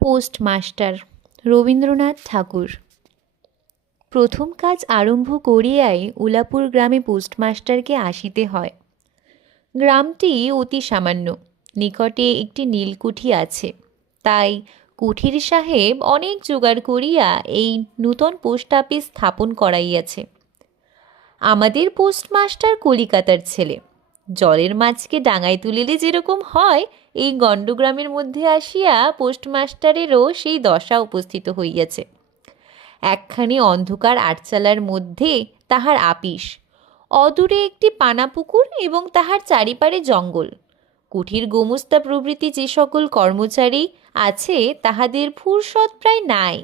Postmaster Rabindranath ঠাকুর। প্রথম কাজ আরম্ভ করিয়াই উলাপুর গ্রামে পোস্টমাস্টারকে আসিতে হয়। গ্রামটি অতি সামান্য, নিকটে একটি নীলকুঠি আছে, তাই কুঠির সাহেব অনেক জোগাড় করিয়া এই নূতন পোস্ট অফিস স্থাপন করাইয়াছে। আমাদের পোস্টমাস্টার কলিকাতার ছেলে। জলের মাছকে ডাঙায় তুলিলে যেরকম হয়, এই গণ্ডগ্রামের মধ্যে আসিয়া পোস্টমাস্টারেরও সেই দশা উপস্থিত হইয়াছে। একখানি অন্ধকার আটচালার মধ্যে তাহার আপিস, অদূরে একটি পানাপুকুর এবং তাহার চারিপারে জঙ্গল। কুঠির গোমস্তা প্রভৃতি যে সকল কর্মচারী আছে তাহাদের ফুরসৎ প্রায় নাই,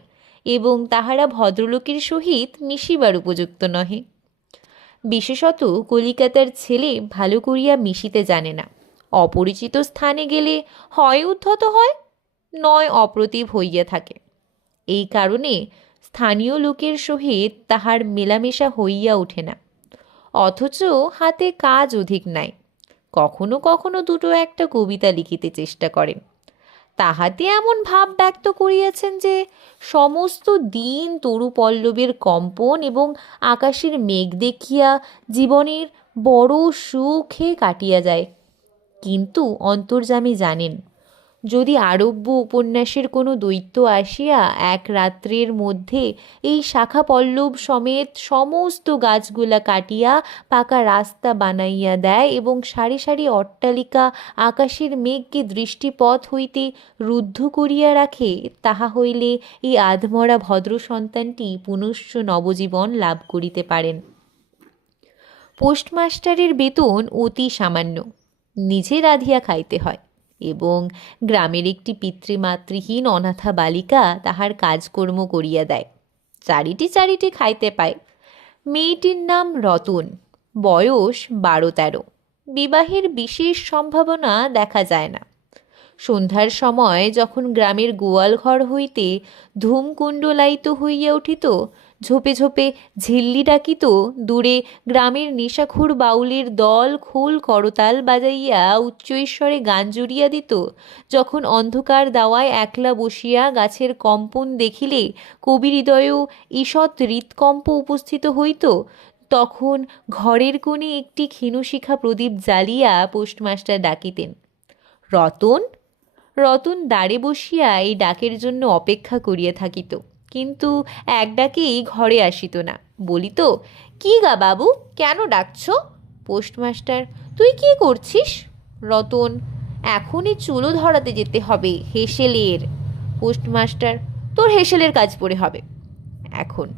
এবং তাহারা ভদ্রলোকের সহিত মিশিবার উপযুক্ত নহে। বিশেষত কলিকাতার ছেলে ভালো করিয়া মিশিতে জানে না। অপরিচিত স্থানে গেলে হয় উদ্ধত হয়, নয় অপ্রতিভ হইয়া থাকে। এই কারণে স্থানীয় লোকের সহিত তাহার মেলামেশা হইয়া ওঠে না। অথচ হাতে কাজ অধিক নাই। কখনো কখনো দুটো একটা কবিতা লিখিতে চেষ্টা করেন। তাহাতে এমন ভাব ব্যক্ত করিয়াছেন যে সমস্ত দিন তরু পল্লবের কম্পন এবং আকাশের মেঘ দেখিয়া জীবনের বড় সুখে কাটিয়া যায়। কিন্তু অন্তর্যামী জানেন, যদি আরব্য উপন্যাসের কোনো দৈত্য আসিয়া এক রাত্রের মধ্যে এই শাখা পল্লব সমেত সমস্ত গাছগুলা কাটিয়া পাকা রাস্তা বানাইয়া দেয় এবং সারি সারি অট্টালিকা আকাশের মেঘকে দৃষ্টিপথ হইতে রুদ্ধ করিয়া রাখে, তাহা হইলে এই আধমরা ভদ্র সন্তানটি পুনশ্চ নবজীবন লাভ করিতে পারেন। পোস্টমাস্টারের বেতন অতি সামান্য, নিজে রাঁধিয়া খাইতে হয়, এবং গ্রামের একটি পিতৃমাতৃহীন অনাথা বালিকা তাহার কাজকর্ম করিয়া দেয়। চারিটি চারিটি খাইতে পায়। মেয়েটির নাম রতন, বয়স 12-13। বিবাহের বিশেষ সম্ভাবনা দেখা যায় না। সন্ধ্যার সময় যখন গ্রামের গোয়াল ঘর হইতে ধূমকুণ্ডলায়িত হইয়া উঠিত, ঝোপে ঝোপে ঝিল্লি ডাকিত, দূরে গ্রামের নেশাখোর বাউলের দল খোল করতাল বাজাইয়া উচ্চৈস্বরে গান জুড়িয়া দিত, যখন অন্ধকার দাওয়ায় একলা বসিয়া গাছের কম্পন দেখিলে কবির হৃদয়েও ঈষৎ হৃৎকম্প উপস্থিত হইত, তখন ঘরের কোণে একটি ক্ষীণশিখা প্রদীপ জ্বালিয়া পোস্টমাস্টার ডাকিতেন, রতন। রতন দ্বারে বসিয়া এই ডাকের জন্য অপেক্ষা করিয়া থাকিত, কিন্তু এক ডাকেই ঘরে আসিত না। বলিত, কি গা বাবু, কেন ডাকছ? পোস্টমাস্টার, তুই কি করছিস? রতন, এখনই চুলো ধরাতে যেতে হবে হেসেলের। পোস্টমাস্টার, তোর হেসেলের কাজ পড়ে হবে এখন,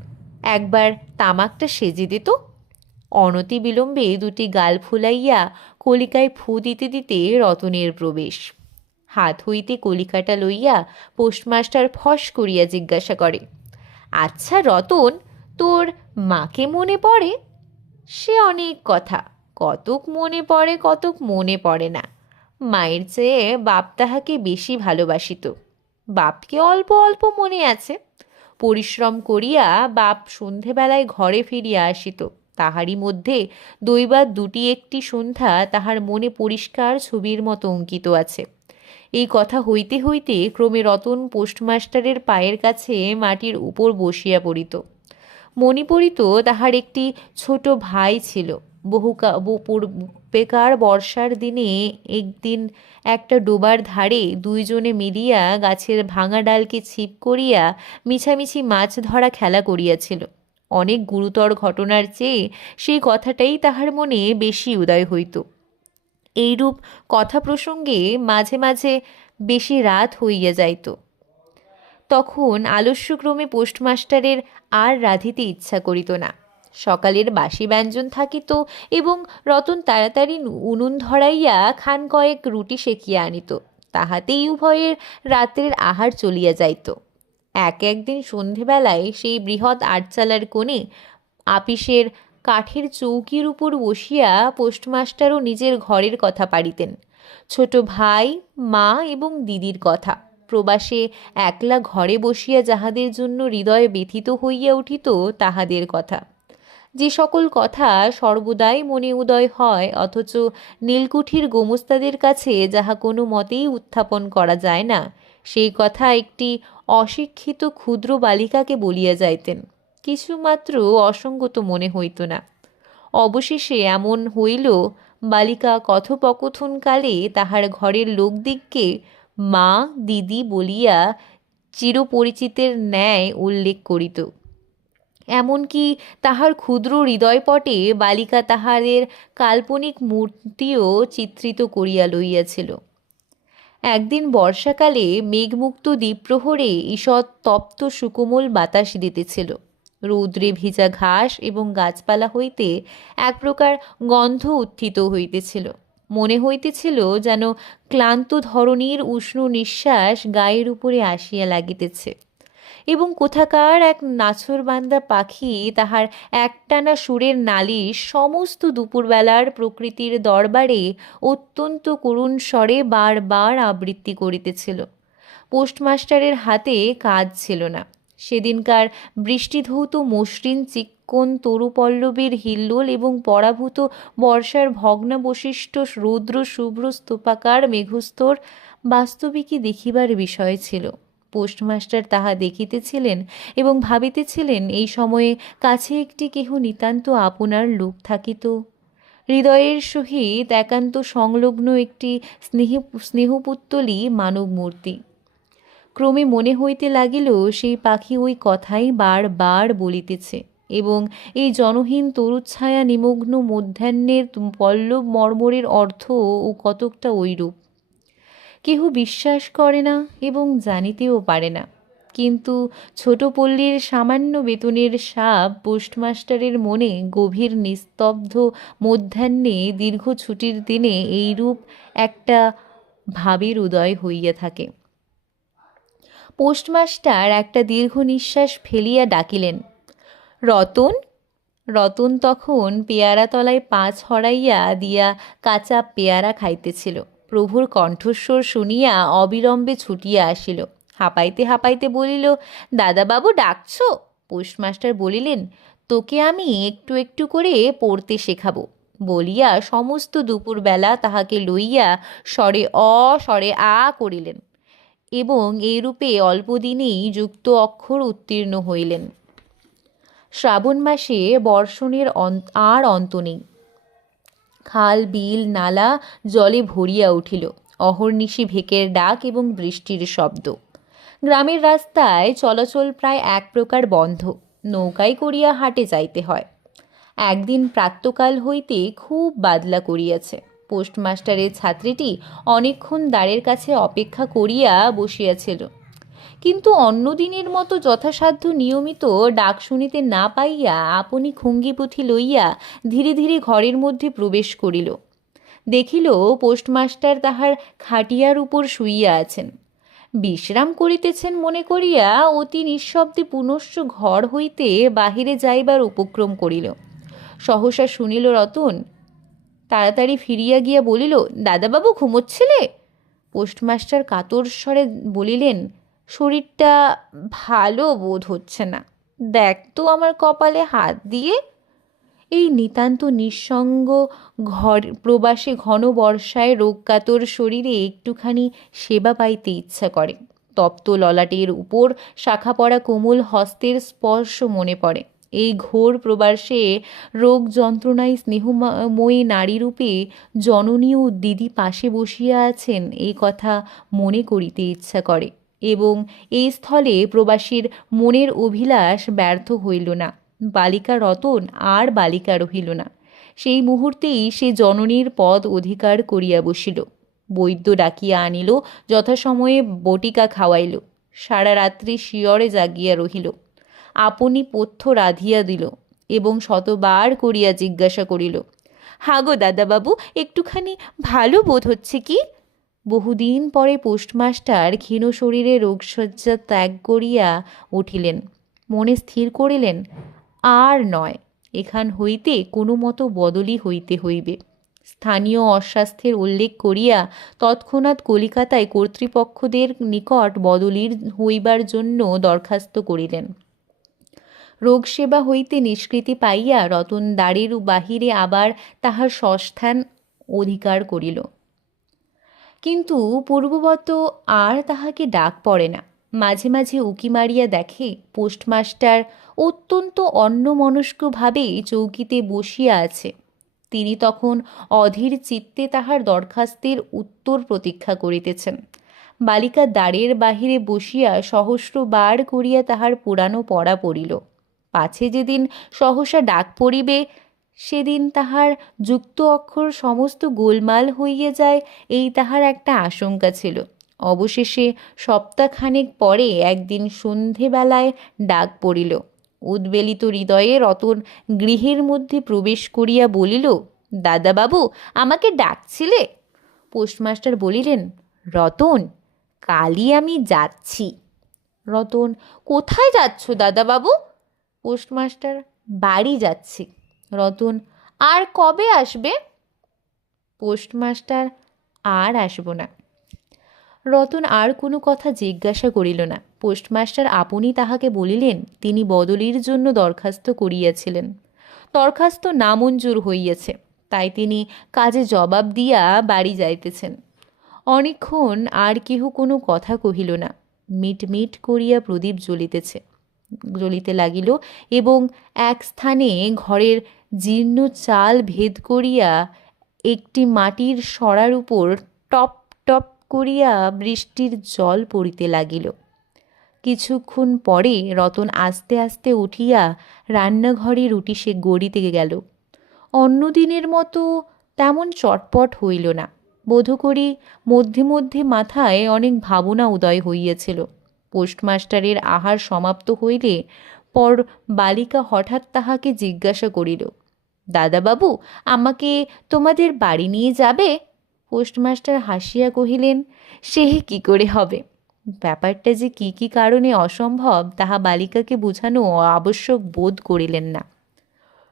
একবার তামাকটা সেজে দিত। অনতি বিলম্বে দুটি গাল ফুলাইয়া কলিকায় ফু দিতে দিতে রতনের প্রবেশ। হাত হইতে কলিকাটা লইয়া পোস্টমাস্টার ফস করিয়া জিজ্ঞাসা করে, আচ্ছা রতন, তোর মাকে মনে পড়ে? সে অনেক কথা, কতক মনে পড়ে কতক মনে পড়ে না। মায়ের চেয়ে বাপ তাহাকে বেশি ভালোবাসিত। বাপকে অল্প অল্প মনে আছে। পরিশ্রম করিয়া বাপ সন্ধেবেলায় ঘরে ফিরিয়া আসিত, তাহারই মধ্যে দৈবাৎ দুটি একটি সন্ধ্যা তাহার মনে পরিষ্কার ছবির মতো অঙ্কিত আছে। এই কথা হইতে হইতে ক্রমে রতন পোস্টমাস্টারের পায়ের কাছে মাটির উপর বসিয়া পড়িত। মনে পড়িত তাহার একটি ছোট ভাই ছিল। পূর্বেকার বর্ষার দিনে একদিন একটা ডোবার ধারে দুইজনে মিলিয়া গাছের ভাঙা ডালকে ছিপ করিয়া মিছামিছি মাছ ধরা খেলা করিয়াছিল। অনেক গুরুতর ঘটনার চেয়ে সেই কথাটাই তাহার মনে বেশি উদয় হইত। এইরূপ কথা প্রসঙ্গে মাঝে মাঝে বেশি রাত হইয়া যাইত। তখন আলস্যক্রমে পোস্টমাস্টারের আর রাঁধিতে ইচ্ছা করিত না। সকালের বাসি ব্যঞ্জন থাকিত এবং রতন তাড়াতাড়ি উনুন ধরাইয়া খান কয়েক রুটি সেকিয়া আনিত। তাহাতেই উভয়ের রাত্রের আহার চলিয়া যাইত। একদিন সন্ধেবেলায় সেই বৃহৎ আটচালার কোণে আপিসের কাঠের চৌকির উপর বসিয়া পোস্টমাস্টারও নিজের ঘরের কথা পাড়িতেন, ছোট ভাই, মা এবং দিদির কথা। প্রবাসে একলা ঘরে বসিয়া যাহাদের জন্য হৃদয় ব্যথিত হইয়া উঠিত তাহাদের কথা। যে সকল কথা সর্বদাই মনে উদয় হয়, অথচ নীলকুঠির গোমস্তাদের কাছে যাহা কোনো মতেই উত্থাপন করা যায় না, সেই কথা একটি অশিক্ষিত ক্ষুদ্র বালিকাকে বলিয়া যাইতেন, কিছুমাত্র অসঙ্গত মনে হইত না। অবশেষে এমন হইল, বালিকা কথোপকথনকালে তাহার ঘরের লোকদিগকে মা দিদি বলিয়া চিরপরিচিতের ন্যায় উল্লেখ করিত। এমনকি তাহার ক্ষুদ্র হৃদয়পটে বালিকা তাহাদের কাল্পনিক মূর্তিও চিত্রিত করিয়া লইয়াছিল। একদিন বর্ষাকালে মেঘমুক্ত দ্বীপ্রহরে ঈষৎ তপ্ত সুকোমল বাতাস দিতেছিল। রৌদ্রে ভিজা ঘাস এবং গাছপালা হইতে এক প্রকার গন্ধ উত্থিত হইতেছিল। মনে হইতেছিল যেন ক্লান্ত ধরণীর উষ্ণ নিঃশ্বাস গায়ের উপরে আসিয়া লাগিতেছে, এবং কোথাকার এক নাছোড়বান্দা পাখি তাহার একটানা সুরের নালিশ সমস্ত দুপুরবেলার প্রকৃতির দরবারে অত্যন্ত করুণ স্বরে বারবার আবৃত্তি করিতেছিল। পোস্টমাস্টারের হাতে কাজ ছিল না। সেদিনকার বৃষ্টিধৌত মসৃণ চিক্কণ তরুপল্লবীর হিল্লোল এবং পরাভূত বর্ষার ভগ্নাবশিষ্ট রৌদ্র শুভ্র স্তূপাকার মেঘস্তর বাস্তবিকই দেখিবার বিষয় ছিল। পোস্টমাস্টার তাহা দেখিতেছিলেন এবং ভাবিতেছিলেন, এই সময়ে কাছে একটি কেহ নিতান্ত আপনার লোক থাকিত, হৃদয়ের সহিত একান্ত সংলগ্ন একটি স্নেহপুত্তলী মানব মূর্তি। ক্রমে মনে হইতে লাগিল সেই পাখি ওই কথাই বারবার বলিতেছে, এবং এই জনহীন তরুচ্ছায়া নিমগ্ন মধ্যাহ্নের পল্লব মর্মরের অর্থ ও কতকটা ঐরূপ। কেহ বিশ্বাস করে না এবং জানিতেও পারে না, কিন্তু ছোট পল্লীর সামান্য বেতনের সাপ পোস্টমাস্টারের মনে গভীর নিস্তব্ধ মধ্যাহ্নে দীর্ঘ ছুটির দিনে এইরূপ একটা ভাবের উদয় হইয়া থাকে। পোস্টমাস্টার একটা দীর্ঘ নিঃশ্বাস ফেলিয়া ডাকিলেন, রতন। রতন তখন পেয়ারা তলায় পা ছড়াইয়া দিয়া কাঁচা পেয়ারা খাইতেছিল। প্রভুর কণ্ঠস্বর শুনিয়া অবিলম্বে ছুটিয়া আসিল। হাঁপাইতে হাঁপাইতে বলিল, দাদাবাবু ডাকছ? পোস্টমাস্টার বলিলেন, তোকে আমি একটু একটু করে পড়তে শেখাবো বলিয়া সমস্ত দুপুরবেলা তাহাকে লইয়া স্বরে অ স্বরে আ করিলেন, এবং এইরূপে অল্প দিনেই যুক্ত অক্ষর উত্তীর্ণ হইলেন। শ্রাবণ মাসে বর্ষণের আর অন্ত নেই। খাল বিল নালা জলে ভরিয়া উঠিল। অহর্নিশি ভেকের ডাক এবং বৃষ্টির শব্দ। গ্রামের রাস্তায় চলাচল প্রায় এক প্রকার বন্ধ। নৌকায় করিয়া হাটে যাইতে হয়। একদিন প্রাতঃকাল হইতে খুব বাদলা করিয়াছে। পোস্টমাস্টারের ছাত্রীটি অনেকক্ষণ দ্বারের কাছে অপেক্ষা করিয়া বসিয়াছিল, কিন্তু অন্যদিনের মতো যথাসাধ্য নিয়মিত ডাক শুনিতে না পাইয়া আপনি খুঙ্গিপুঁথি লইয়া ধীরে ধীরে ঘরের মধ্যে প্রবেশ করিল। দেখিল পোস্টমাস্টার তাহার খাটিয়ার উপর শুইয়া আছেন। বিশ্রাম করিতেছেন মনে করিয়া অতি নিঃশব্দে পুনশ্চ ঘর হইতে বাহিরে যাইবার উপক্রম করিল। সহসা শুনিল রতন। তাড়াতাড়ি ফিরিয়া গিয়া বলিল, দাদাবাবু ঘুমোচ্ছিলে? পোস্টমাস্টার কাতর স্বরে বলিলেন, শরীরটা ভালো বোধ হচ্ছে না, দেখ তো আমার কপালে হাত দিয়ে। এই নিতান্ত নিঃসঙ্গ ঘর প্রবাসে ঘন বর্ষায় রোগকাতর শরীরে একটুখানি সেবা পাইতে ইচ্ছা করে। তপ্ত ললাটের উপর শাখা পড়া কোমল হস্তের স্পর্শ মনে পড়ে। এই ঘোর প্রবাসে রোগ যন্ত্রণায় স্নেহময়ী নারীরূপে জননী ও দিদি পাশে বসিয়া আছেন, এই কথা মনে করিতে ইচ্ছা করে, এবং এই স্থলে প্রবাসীর মনের অভিলাষ ব্যর্থ হইল না। বালিকা রতন আর বালিকা রহিল না। সেই মুহূর্তেই সে জননীর পদ অধিকার করিয়া বসিল। বৈদ্য ডাকিয়া আনিল, যথাসময়ে বটিকা খাওয়াইল। সারা রাত্রি শিয়রে জাগিয়া রহিল। আপনি পথ্য রাধিয়া দিল এবং শতবার করিয়া জিজ্ঞাসা করিল, হাগো দাদাবাবু, একটুখানি ভালো বোধ হচ্ছে কি? বহুদিন পরে পোস্টমাস্টার ক্ষীণ শরীরে রোগশয্যা ত্যাগ করিয়া উঠিলেন। মনে স্থির করিলেন, আর নয়, এখান হইতে কোনো মতো বদলি হইতে হইবে। স্থানীয় অস্বাস্থ্যের উল্লেখ করিয়া তৎক্ষণাৎ কলিকাতায় কর্তৃপক্ষদের নিকট বদলির হইবার জন্য দরখাস্ত করিলেন। রোগসেবা হইতে নিষ্কৃতি পাইয়া রতন দ্বারের বাহিরে আবার তাহার স্বস্থান অধিকার করিল। কিন্তু পূর্ববৎ আর তাহাকে ডাক পড়ে না। মাঝে মাঝে উকি মারিয়া দেখে পোস্টমাস্টার অত্যন্ত অন্যমনস্কভাবে চৌকিতে বসিয়া আছে। তিনি তখন অধীর চিত্তে তাহার দরখাস্তের উত্তর প্রতীক্ষা করিতেছেন। বালিকা দ্বারের বাহিরে বসিয়া সহস্রবার করিয়া তাহার পুরানো পড়া পড়িল। পাছে যেদিন সহসা ডাক পড়িবে সেদিন তাহার যুক্ত অক্ষর সমস্ত গোলমাল হইয়া যায়, এই তাহার একটা আশঙ্কা ছিল। অবশেষে সপ্তাহখানেক পরে একদিন সন্ধেবেলায় ডাক পড়িল। উদ্বেলিত হৃদয়ে রতন গৃহের মধ্যে প্রবেশ করিয়া বলিল, দাদাবাবু, আমাকে ডাকছিলে? পোস্টমাস্টার বলিলেন, রতন, কালই আমি যাচ্ছি। রতন, কোথায় যাচ্ছ দাদাবাবু? পোস্টমাস্টার, বাড়ি যাচ্ছি। রতন, আর কবে আসবে? পোস্টমাস্টার, আর আসব না। রতন আর কোনো কথা জিজ্ঞাসা করিল না। পোস্টমাস্টার আপনি তাহাকে বলিলেন তিনি বদলির জন্য দরখাস্ত করিয়াছিলেন। দরখাস্ত নামঞ্জুর হইয়াছে, তাই তিনি কাজে জবাব দিয়া বাড়ি যাইতেছেন। অনেকক্ষণ আর কেহ কোনো কথা কহিল না। মিট মিট করিয়া প্রদীপ জ্বলিতে লাগিল এবং এক স্থানে ঘরের জীর্ণ চাল ভেদ করিয়া একটি মাটির সরার উপর টপ টপ করিয়া বৃষ্টির জল পড়িতে লাগিল। কিছুক্ষণ পরে রতন আস্তে আস্তে উঠিয়া রান্নাঘরে রুটি সে গড়িতে গেল। অন্যদিনের মতো তেমন চটপট হইল না। বোধ করি মধ্যে মধ্যে মাথায় অনেক ভাবনা উদয় হইয়াছিল। পোস্টমাস্টারের আহার সমাপ্ত হইলে পর বালিকা হঠাৎ তাহাকে জিজ্ঞাসা করিল, দাদাবাবু, আমাকে তোমাদের বাড়ি নিয়ে যাবে? পোস্টমাস্টার হাসিয়া কহিলেন, সে কি করে হবে? ব্যাপারটা যে কি কি কারণে অসম্ভব তাহা বালিকাকে বুঝানো আবশ্যক বোধ করিলেন না।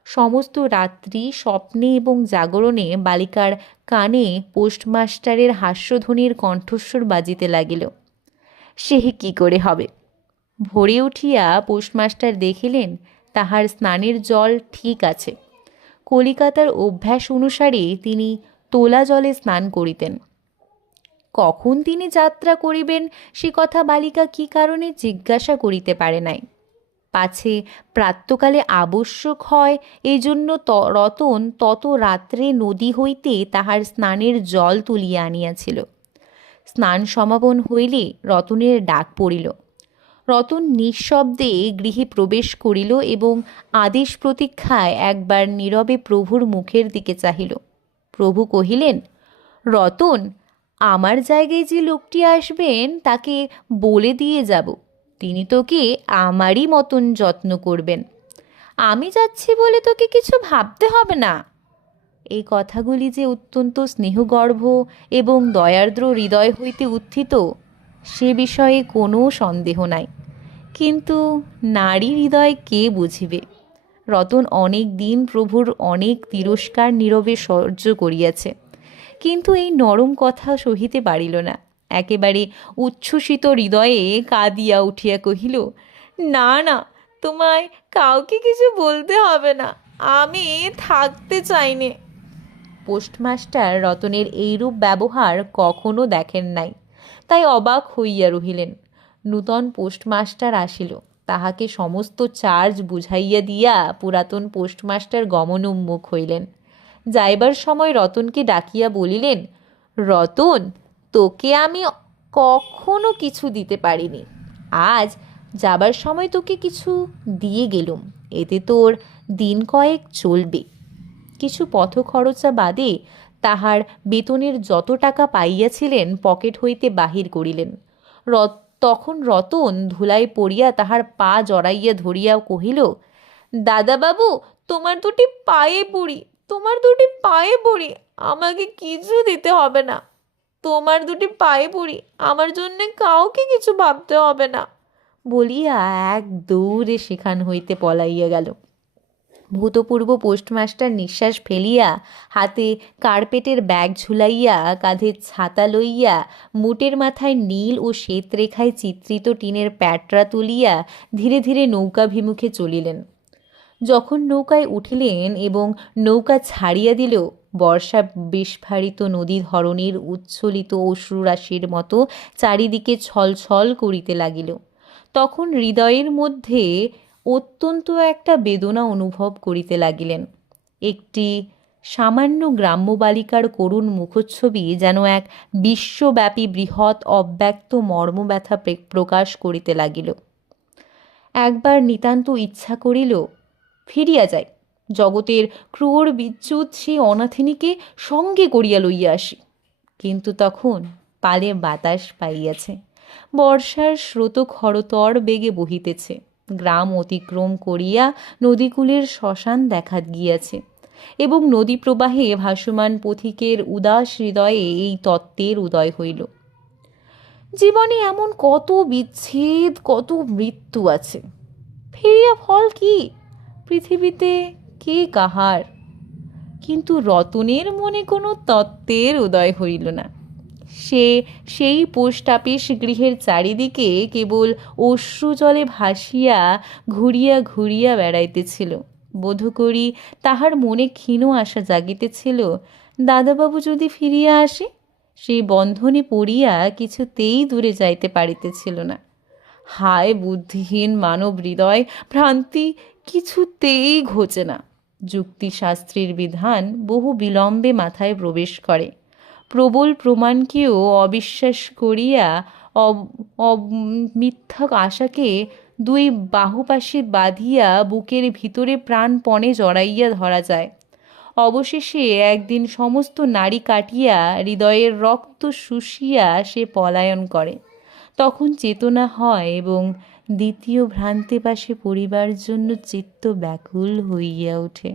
সমস্ত রাত্রি স্বপ্নে এবং জাগরণে বালিকার কানে পোস্টমাস্টারের হাস্যধ্বনির কণ্ঠস্বর বাজিতে লাগিল, সে কি করে হবে। ভোরে উঠিয়া পোস্টমাস্টার দেখিলেন তাহার স্নানের জল ঠিক আছে। কলিকাতার অভ্যাস অনুসারে তিনি তোলা জলে স্নান করিতেন। কখন তিনি যাত্রা করিবেন সে কথা বালিকা কি কারণে জিজ্ঞাসা করিতে পারে নাই। পাছে প্রাতঃকালে আবশ্যক হয়, এই জন্য রতন তত রাত্রে নদী হইতে তাহার স্নানের জল তুলিয়া আনিয়াছিল। স্নান সমাপন হইলে রতনের ডাক পড়িল। রতন নিঃশব্দে গৃহে প্রবেশ করিল এবং আদেশ প্রতীক্ষায় একবার নীরবে প্রভুর মুখের দিকে চাহিল। প্রভু কহিলেন, রতন, আমার জায়গায় যে লোকটি আসবেন তাকে বলে দিয়ে যাব, তিনি তোকে আমারই মতন যত্ন করবেন। আমি যাচ্ছি বলে তোকে কিছু ভাবতে হবে না। এই কথাগুলি যে অত্যন্ত স্নেহগর্ভ এবং দয়ার্দ্র হৃদয় হইতে উত্থিত সে বিষয়ে কোনো সন্দেহ নাই। কিন্তু নারী হৃদয় কে বুঝিবে? রতন অনেক দিন প্রভুর অনেক তিরস্কার নীরবে সহ্য করিয়াছে, কিন্তু এই নরম কথা সহিতে পারিল না। একেবারে উচ্ছ্বসিত হৃদয়ে কাঁদিয়া উঠিয়া কহিল, না না, তোমায় কাউকে কিছু বলতে হবে না, আমি থাকতে চাইনে। পোস্টমাস্টার রতনের এইরূপ ব্যবহার কখনো দেখেন নাই, তাই অবাক হইয়া রহিলেন। নূতন পোস্টমাস্টার আসিল, তাহাকে সমস্ত চার্জ বুঝাইয়া দিয়া পুরাতন পোস্টমাস্টার গমনোন্মুখ হইলেন। যাইবার সময় রতনকে ডাকিয়া বলিলেন, রতন, তোকে আমি কখনো কিছু দিতে পারিনি, আজ যাবার সময় তোকে কিছু দিয়ে গেলুম, এতে তোর দিন কয়েক চলবে। কিছু পথ খরচা বাদে তাহার বেতনের যত টাকা পাইয়াছিলেন পকেট হইতে বাহির করিলেন। তখন রতন ধুলায় পড়িয়া তাহার পা জড়াইয়া ধরিয়া কহিল, দাদাবাবু, তোমার দুটি পায়ে পড়ি, তোমার দুটি পায়ে পড়ি, আমাকে কিছু দিতে হবে না, তোমার দুটি পায়ে পড়ি, আমার জন্যে কাউকে কিছু ভাবতে হবে না, বলিয়া এক দৌড়ে সেখান হইতে পলাইয়া গেল। ভূতপূর্ব পোস্টমাস্টার নিঃশ্বাস ফেলিয়া হাতে কার্পেটের ব্যাগ ঝুলাইয়া কাঁধে ছাতা লইয়া মুটের মাথায় নীল ও শ্বেত রেখায় চিত্রিত টিনের প্যাটরা তুলিয়া ধীরে ধীরে নৌকাভিমুখে চলিলেন। যখন নৌকায় উঠিলেন এবং নৌকা ছাড়িয়া দিল, বর্ষা বিস্ফারিত নদী ধরনের উচ্ছ্বলিত অশ্রুরাশির মতো চারিদিকে ছলছল করিতে লাগিল। তখন হৃদয়ের মধ্যে অত্যন্ত একটা বেদনা অনুভব করিতে লাগিলেন। একটি সামান্য গ্রাম্য বালিকার করুণ মুখচ্ছবি যেন এক বিশ্বব্যাপী বৃহৎ অব্যক্ত মর্মব্যথা প্রকাশ করিতে লাগিল। একবার নিতান্ত ইচ্ছা করিল ফিরিয়া যাই, জগতের ক্রূর বিচ্যুত সেই অনাথিনীকে সঙ্গে করিয়া লইয়া আসি। কিন্তু তখন পালে বাতাস পাইয়াছে, বর্ষার স্রোত খরতর বেগে বহিতেছে, গ্রাম অতিক্রম করিয়া নদীকূলের শ্মশান দেখা গিয়াছে, এবং নদী প্রবাহে ভাসমান পথিকের উদাস হৃদয়ে এই তত্ত্বের উদয় হইল। জীবনে এমন কত বিচ্ছেদ, কত মৃত্যু আছে, ফিরিয়া ফল কি? পৃথিবীতে কে কাহার? কিন্তু রতনের মনে কোনো তত্ত্বের উদয় হইল না। সে সেই পোস্ট অফিস গৃহের চারিদিকে কেবল অশ্রুজলে ভাসিয়া ঘুরিয়া ঘুরিয়া বেড়াইতেছিল। বোধ করি তাহার মনে ক্ষীণ আশা জাগিতেছিল, দাদাবাবু যদি ফিরিয়া আসে। সেই বন্ধনে পড়িয়া কিছুতেই দূরে যাইতে পারিতেছিল না। হায় বুদ্ধিহীন মানব হৃদয়, ভ্রান্তি কিছুতেই ঘোচে না। যুক্তিশাস্ত্রের বিধান বহু বিলম্বে মাথায় প্রবেশ করে। প্রবল প্রমাণকেও অবিশ্বাস করিয়া মিথ্যা আশাকে দুই বাহুপাশে বাঁধিয়া বুকের ভিতরে প্রাণপণে জড়াইয়া ধরা যায়। অবশেষে একদিন সমস্ত নাড়ি কাটিয়া হৃদয়ের রক্ত শুষিয়া সে পলায়ন করে। তখন চেতনা হয় এবং দ্বিতীয় ভ্রান্তি পাশে পড়িবার জন্য চিত্ত ব্যাকুল হইয়া ওঠে।